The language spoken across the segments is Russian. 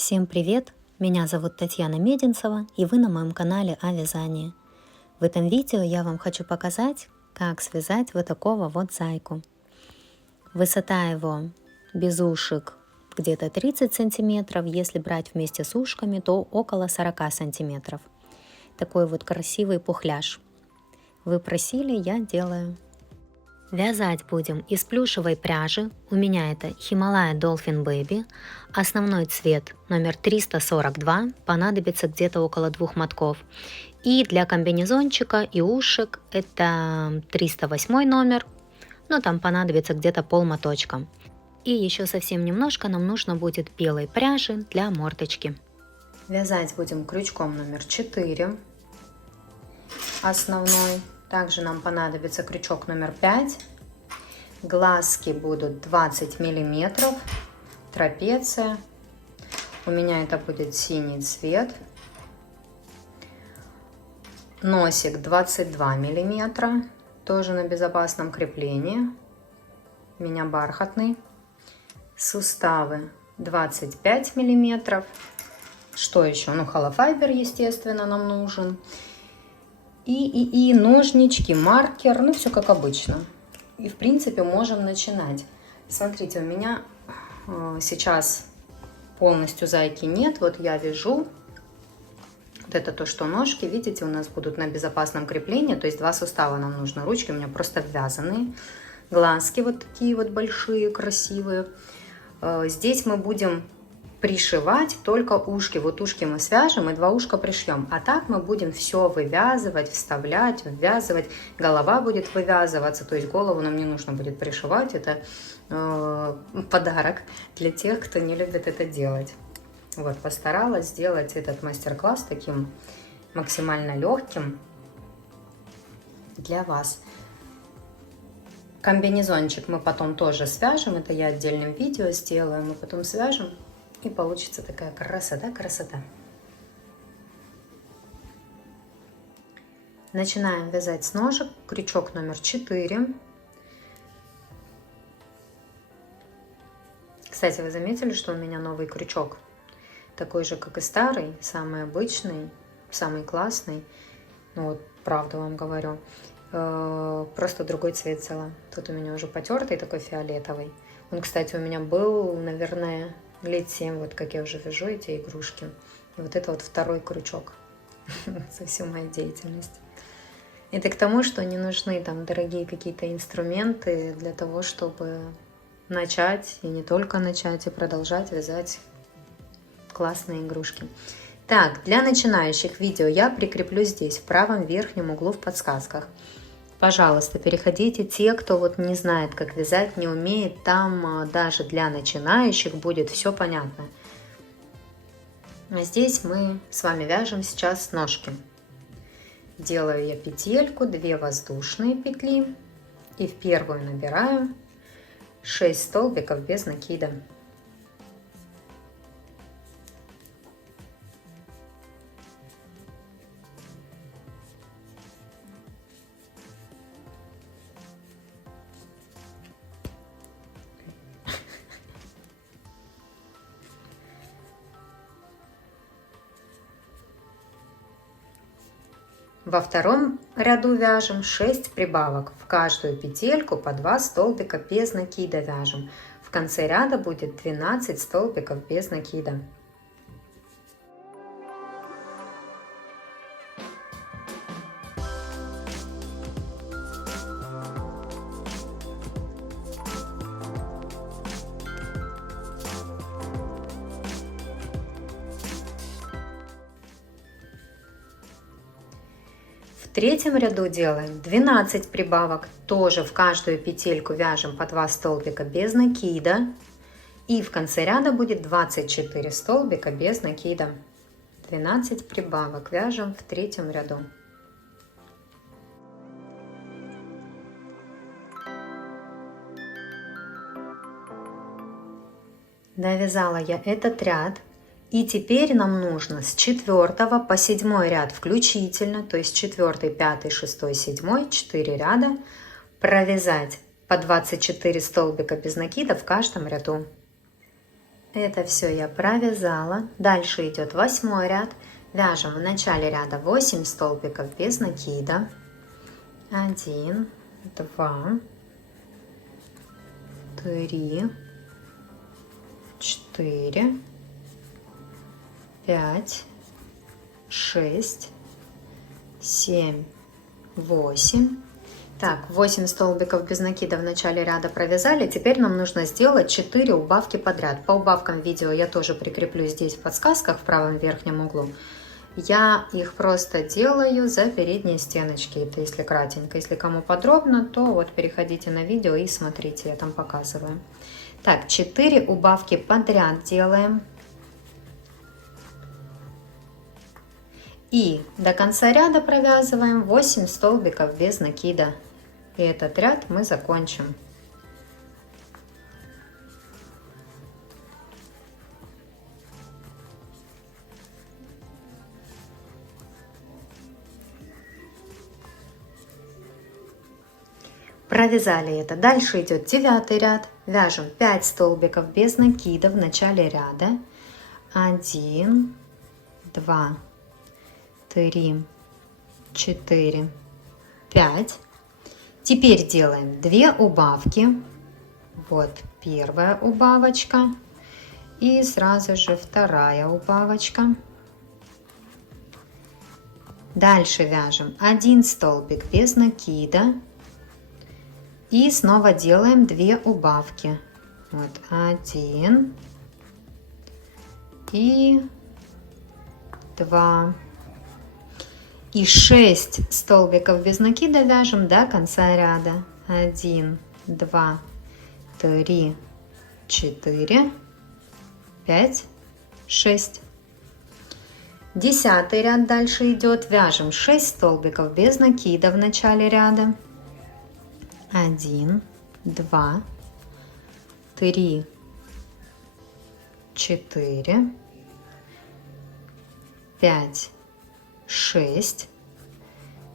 Всем привет! Меня зовут Татьяна Мединцева, и вы на моем канале о вязании. В этом видео я вам хочу показать, как связать вот такого вот зайку. Высота его без ушек где-то 30 сантиметров, если брать вместе с ушками, то около 40 сантиметров. Такой вот красивый пухляж. Вы просили, я делаю. Вязать будем из плюшевой пряжи. У меня это Himalaya Dolphin Baby. Основной цвет номер 342. Понадобится где-то около 2 мотков. И для комбинезончика и ушек это 308 номер. Но там понадобится где-то полмоточка. И еще совсем немножко нам нужно будет белой пряжи для мордочки. Вязать будем крючком номер 4. Основной. Также нам понадобится крючок номер 5. Глазки будут 20 миллиметров. Трапеция. У меня это будет синий цвет. Носик 22 миллиметра. Тоже на безопасном креплении. У меня бархатный. Суставы 25 миллиметров. Что еще? Ну, холофайбер, естественно, нам нужен. И ножнички, маркер, ну все как обычно. И в принципе можем начинать. Смотрите, у меня сейчас полностью зайки нет. Вот я вяжу. Вот это то, что ножки, видите, у нас будут на безопасном креплении. То есть 2 сустава нам нужно. Ручки у меня просто ввязанные. Глазки вот такие вот большие, красивые. Здесь мы будем пришивать только ушки. Вот ушки мы свяжем и 2 ушка пришьем. А так мы будем все вывязывать, вставлять, ввязывать. Голова будет вывязываться, то есть голову нам не нужно будет пришивать. Это подарок для тех, кто не любит это делать. Вот, постаралась сделать этот мастер-класс таким максимально легким для вас. Комбинезончик мы потом тоже свяжем. Это я отдельным видео сделаю. Мы потом свяжем. И получится такая красота. Начинаем вязать с ножек. Крючок номер 4. Кстати, вы заметили, что у меня новый крючок? Такой же, как и старый, самый обычный, самый классный. Ну вот, правду вам говорю. Просто другой цвет взяла. Тут у меня уже потертый, такой фиолетовый. Он, кстати, у меня был, наверное, лет 7, вот как я уже вяжу эти игрушки. И вот это вот второй крючок за всю мою деятельность. Это к тому, что не нужны там дорогие какие-то инструменты для того, чтобы начать, и не только начать, и продолжать вязать классные игрушки. Так, для начинающих видео я прикреплю здесь, в правом верхнем углу в подсказках. Пожалуйста, переходите. Те, кто вот не знает, как вязать, не умеет, там даже для начинающих будет все понятно. А здесь мы с вами вяжем сейчас ножки. Делаю я петельку, 2 воздушные петли и в первую набираю 6 столбиков без накида. Во втором ряду вяжем 6 прибавок. В каждую петельку по 2 столбика без накида вяжем. В конце ряда будет 12 столбиков без накида. В третьем ряду делаем 12 прибавок. Тоже в каждую петельку вяжем по 2 столбика без накида. И в конце ряда будет 24 столбика без накида. 12 прибавок вяжем в третьем ряду. Довязала я этот ряд. И теперь нам нужно с 4 по 7 ряд включительно, то есть 4, 5, 6, 7, 4 ряда, провязать по 24 столбика без накида в каждом ряду. Это все я провязала. Дальше идет 8 ряд. Вяжем в начале ряда 8 столбиков без накида. 1, 2, 3, 4, 5, 6, 7, 8. Так, 8 столбиков без накида в начале ряда провязали. Теперь нам нужно сделать 4 убавки подряд. По убавкам видео я тоже прикреплю здесь в подсказках в правом верхнем углу. Я их просто делаю за передние стеночки. Это если кратенько. Если кому подробно, то вот переходите на видео и смотрите, я там показываю. Так, 4 убавки подряд делаем. И до конца ряда провязываем 8 столбиков без накида. И этот ряд мы закончим. Провязали это. Дальше идет 9 ряд. Вяжем 5 столбиков без накида в начале ряда. 1, 2, 3, 4, 5. Теперь делаем 2 убавки. Вот первая убавочка. И сразу же вторая убавочка. Дальше вяжем 1 столбик без накида. И снова делаем 2 убавки. Вот 1 и 2. И 6 столбиков без накида вяжем до конца ряда. 1, 2, 3, 4, 5, 6. 10 ряд дальше идет. Вяжем 6 столбиков без накида в начале ряда. 1, 2, 3, 4, 5, 6.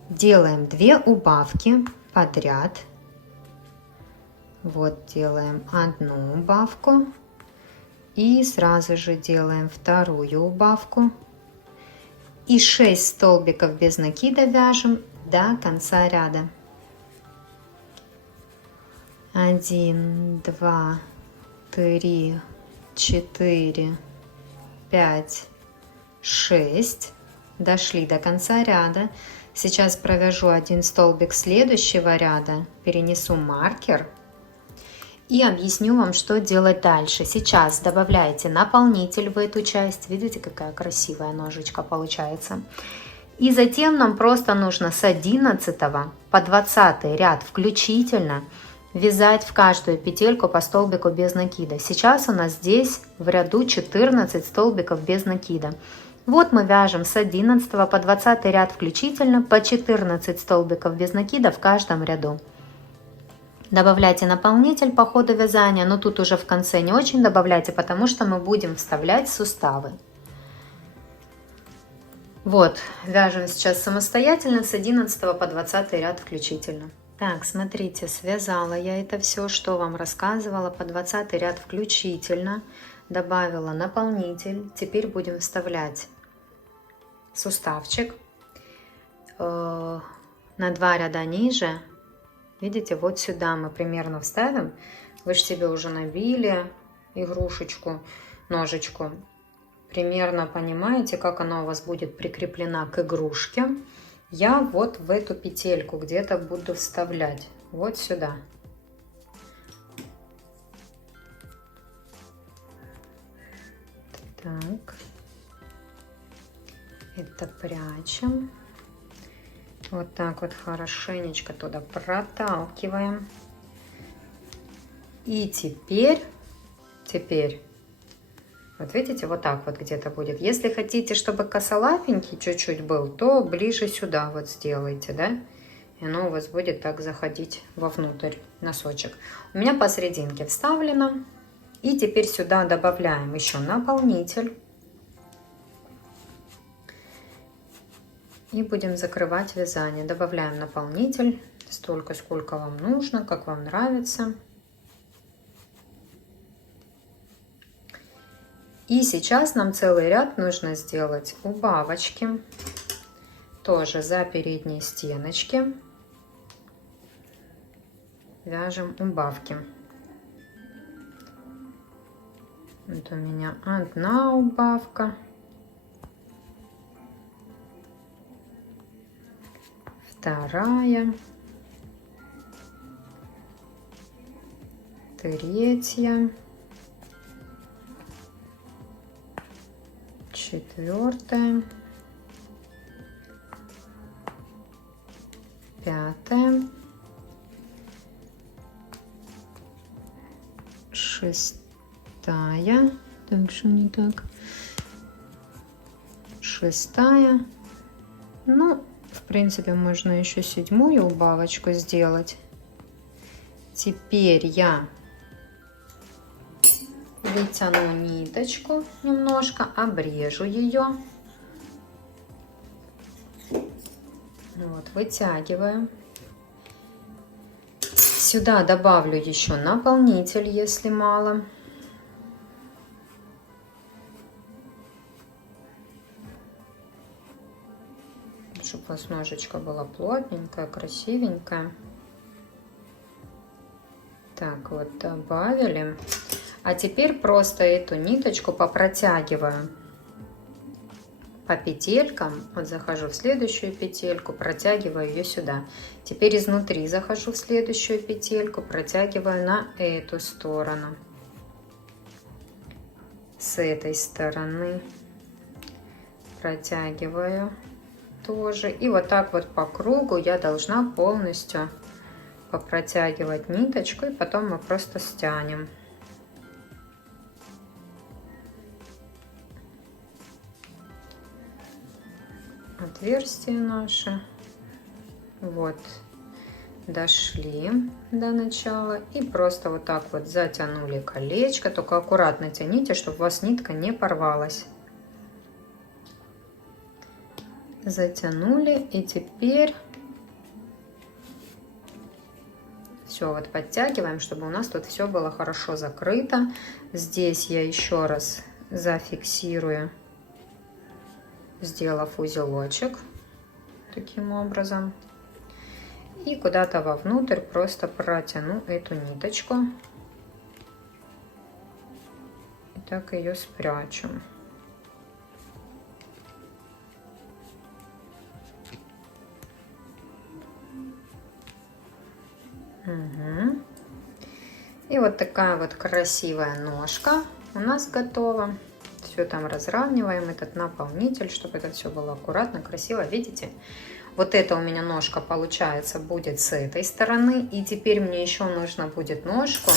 Делаем 2 убавки подряд. Вот делаем одну убавку и сразу же делаем вторую убавку. И 6 столбиков без накида вяжем до конца ряда. 1, 2, 3, 4, 5, 6. Дошли до конца ряда. Сейчас провяжу 1 столбик следующего ряда, перенесу маркер и объясню вам, что делать дальше. Сейчас добавляете наполнитель в эту часть. Видите, какая красивая ножечка получается. И затем нам просто нужно с 11 по 20 ряд включительно вязать в каждую петельку по столбику без накида. Сейчас у нас здесь в ряду 14 столбиков без накида. Вот мы вяжем с 11 по 20 ряд включительно по 14 столбиков без накида в каждом ряду. Добавляйте наполнитель по ходу вязания, но тут уже в конце не очень добавляйте, потому что мы будем вставлять суставы. Вот, вяжем сейчас самостоятельно с 11 по 20 ряд включительно. Так, смотрите, связала я это все, что вам рассказывала, по 20 ряд включительно. Добавила наполнитель. Теперь будем вставлять суставчик на 2 ряда ниже. Видите, вот сюда мы примерно вставим. Вы же себе уже набили игрушечку, ножечку. Примерно понимаете, как она у вас будет прикреплена к игрушке. Я вот в эту петельку где-то буду вставлять. Вот сюда. Так. Это прячем. Вот так вот хорошенечко туда проталкиваем. И теперь, вот видите, вот так вот где-то будет. Если хотите, чтобы косолапенький чуть-чуть был, то ближе сюда вот сделайте, да? И оно у вас будет так заходить вовнутрь, носочек. У меня посерединке вставлено. И теперь сюда добавляем еще наполнитель. И будем закрывать вязание. Добавляем наполнитель столько, сколько вам нужно, как вам нравится. И сейчас нам целый ряд нужно сделать убавочки. Тоже за передние стеночки вяжем убавки. Вот у меня одна убавка. Вторая. Третья. Четвертая. Пятая. Шестая. Так, что не так? Шестая. Ну, в принципе, можно еще седьмую убавочку сделать. Теперь я вытяну ниточку немножко, обрежу ее. Вот, вытягиваю. Сюда добавлю еще наполнитель, если мало. Чтобы у вас ножечка была плотненькая, красивенькая. Так, вот добавили. А теперь просто эту ниточку попротягиваю по петелькам. Вот захожу в следующую петельку, протягиваю ее сюда. Теперь изнутри захожу в следующую петельку, протягиваю на эту сторону. С этой стороны протягиваю тоже. И вот так вот по кругу я должна полностью попротягивать ниточку, и потом мы просто стянем. Отверстие наше. Вот, дошли до начала и просто вот так вот затянули колечко. Только аккуратно тяните, чтобы у вас нитка не порвалась. Затянули, и теперь все вот подтягиваем, чтобы у нас тут все было хорошо закрыто. Здесь я еще раз зафиксирую, сделав узелочек таким образом, и куда-то вовнутрь просто протяну эту ниточку и так ее спрячу. Угу. И вот такая вот красивая ножка у нас готова. Все там разравниваем, этот наполнитель, чтобы это все было аккуратно, красиво. Видите? Вот эта у меня ножка, получается, будет с этой стороны. И теперь мне еще нужно будет ножку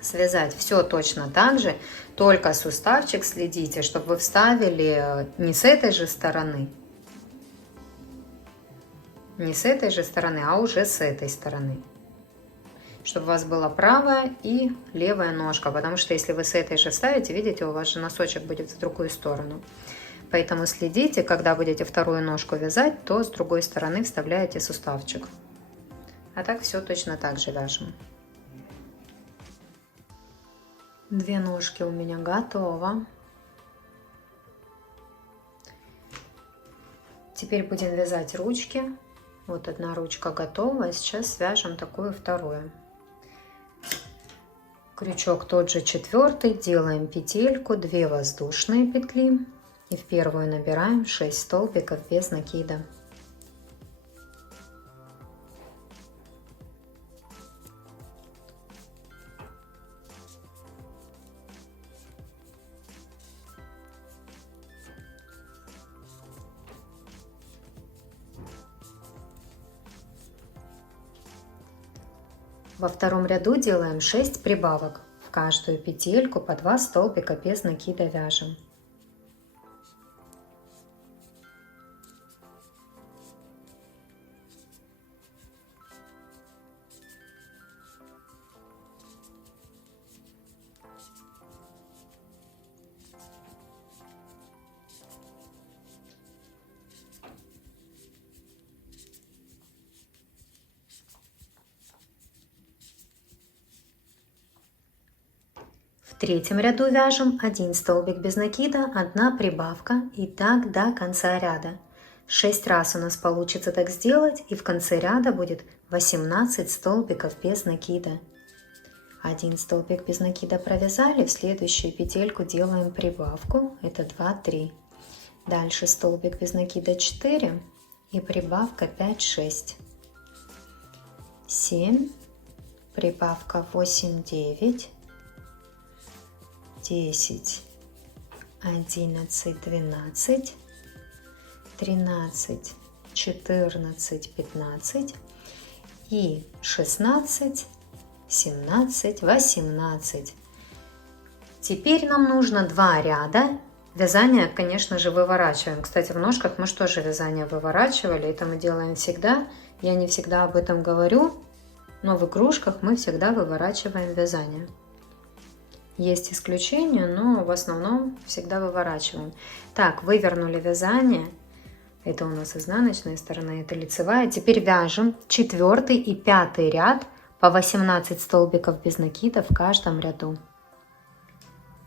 связать все точно так же, только суставчик следите, чтобы вы вставили не с этой же стороны, а уже с этой стороны. Чтобы у вас была правая и левая ножка, потому что если вы с этой же вставите, видите, у вас же носочек будет в другую сторону. Поэтому следите, когда будете вторую ножку вязать, то с другой стороны вставляете суставчик. А так все точно так же вяжем. Две ножки у меня готово. Теперь будем вязать ручки. Вот одна ручка готова, сейчас свяжем такую вторую. Крючок тот же, 4, делаем петельку, 2 воздушные петли и в первую набираем 6 столбиков без накида. Во втором ряду делаем 6 прибавок. В каждую петельку по 2 столбика без накида вяжем. В третьем ряду вяжем 1 столбик без накида, 1 прибавка и так до конца ряда. 6 раз у нас получится так сделать, и в конце ряда будет 18 столбиков без накида. 1 столбик без накида провязали, в следующую петельку делаем прибавку, это 2, 3. Дальше столбик без накида 4 и прибавка 5, 6. 7, прибавка 8, 9, 10, 11, 12, 13, 14, 15 и 16, 17, 18. Теперь нам нужно 2 ряда. Вязание, конечно же, выворачиваем. Кстати, в ножках мы что же вязание выворачивали, это мы делаем всегда. Я не всегда об этом говорю, но в игрушках мы всегда выворачиваем вязание. Есть исключения, но в основном всегда выворачиваем. Так, вывернули вязание. Это у нас изнаночная сторона, это лицевая. Теперь вяжем 4 и 5 ряд по 18 столбиков без накида в каждом ряду.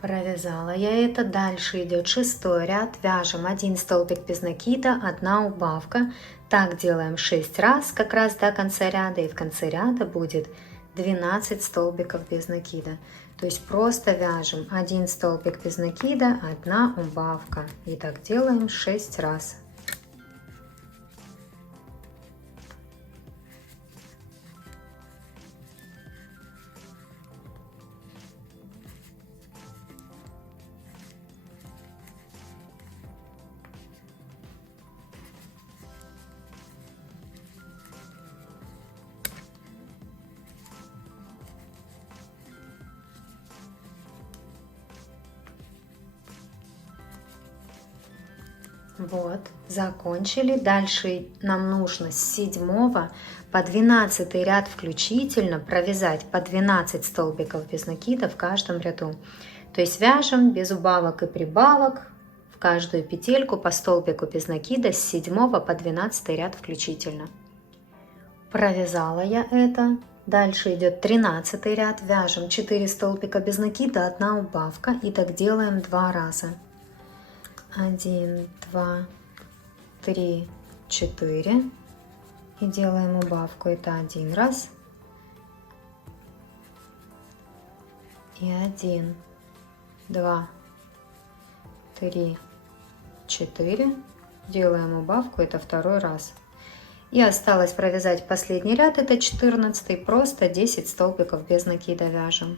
Провязала я это. Дальше идет 6 ряд. Вяжем 1 столбик без накида, 1 убавка. Так делаем 6 раз, как раз до конца ряда. И в конце ряда будет 12 столбиков без накида. То есть просто вяжем 1 столбик без накида, 1 убавка. И так делаем 6 раз. Вот, закончили. Дальше нам нужно с 7 по 12 ряд включительно провязать по 12 столбиков без накида в каждом ряду. То есть вяжем без убавок и прибавок в каждую петельку по столбику без накида с 7 по 12 ряд включительно. Провязала я это. Дальше идет 13 ряд. Вяжем 4 столбика без накида, 1 убавка. И так делаем 2 раза. 1, 2, 3, 4 и делаем убавку, это 1 раз и 1, 2, 3, 4 делаем убавку, это 2 раз. И осталось провязать последний ряд, это 14, просто 10 столбиков без накида вяжем.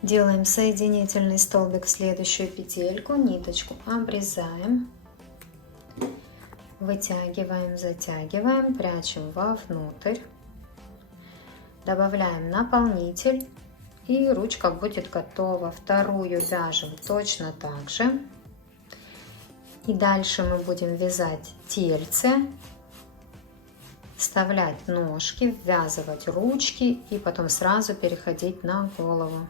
Делаем соединительный столбик в следующую петельку, ниточку обрезаем, вытягиваем, затягиваем, прячем вовнутрь, добавляем наполнитель и ручка будет готова. Вторую вяжем точно так же. И дальше мы будем вязать тельце, вставлять ножки, ввязывать ручки и потом сразу переходить на голову.